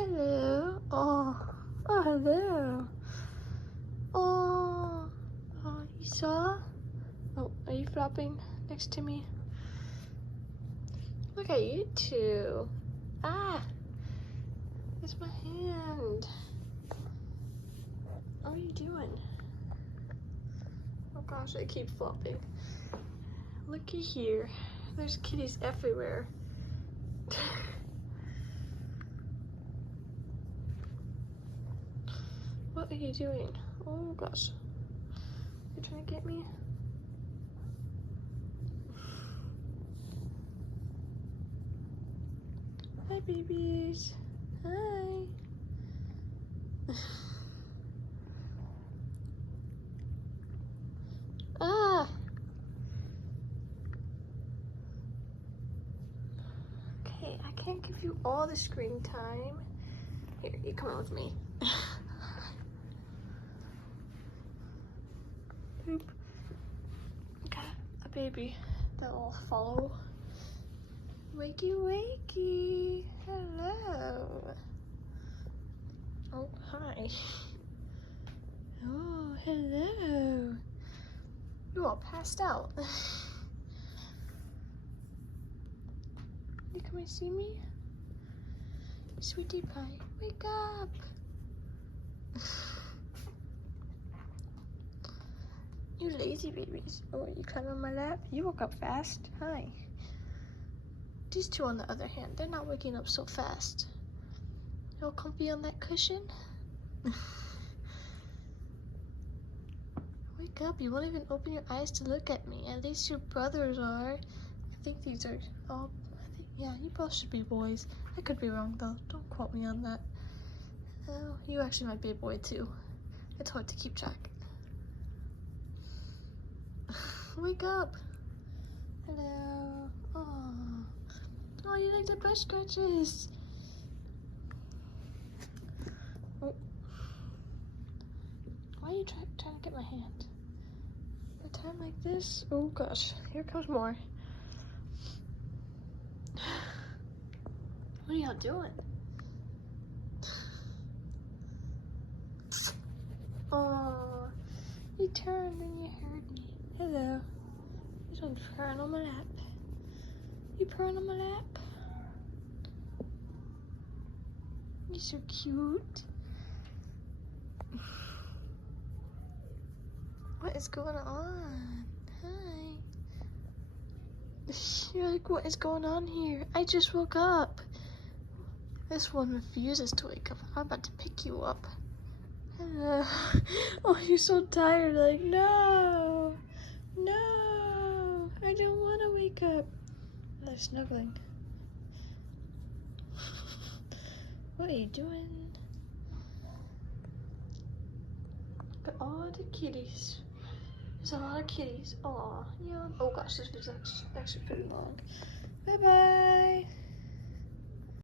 Hello. Oh, hello. Oh, you saw? Oh, are you flopping next to me? Look at you two. Ah, it's my hand. What are you doing? Oh gosh, I keep flopping. Looky here. There's kitties everywhere. What are you doing? Oh gosh. You're trying to get me? Hi, babies. Hi. Ah. Okay, I can't give you all the screen time. Here, you come on with me. Boop. Got a baby that will follow. Wakey, wakey. Hello. Oh, hi. Oh, hello. You all passed out. You come and see me? Sweetie pie, wake up. You lazy babies. Oh, you climb on my lap? You woke up fast. Hi. These two, on the other hand, they're not waking up so fast. You all comfy on that cushion? Wake up, you won't even open your eyes to look at me. At least your brothers are. I think these are all, yeah, you both should be boys. I could be wrong though, don't quote me on that. Oh, you actually might be a boy too. It's hard to keep track. Wake up. Hello. Oh, you like the butt scratches. Oh. Why are you trying to get my hand? A time like this? Oh gosh, here comes more. What are y'all doing? Oh, you turned and you heard me. Hello. This one's purring on my lap. You purring on my lap? You're so cute. What is going on? Hi. You're like, what is going on here? I just woke up. This one refuses to wake up. I'm about to pick you up. Hello. Oh, you're so tired. Like, no. No. I don't want to wake up. They're snuggling. What are you doing? Look at all the kitties. There's a lot of kitties. Aw, yeah. Oh gosh, this video's actually pretty long. Bye bye.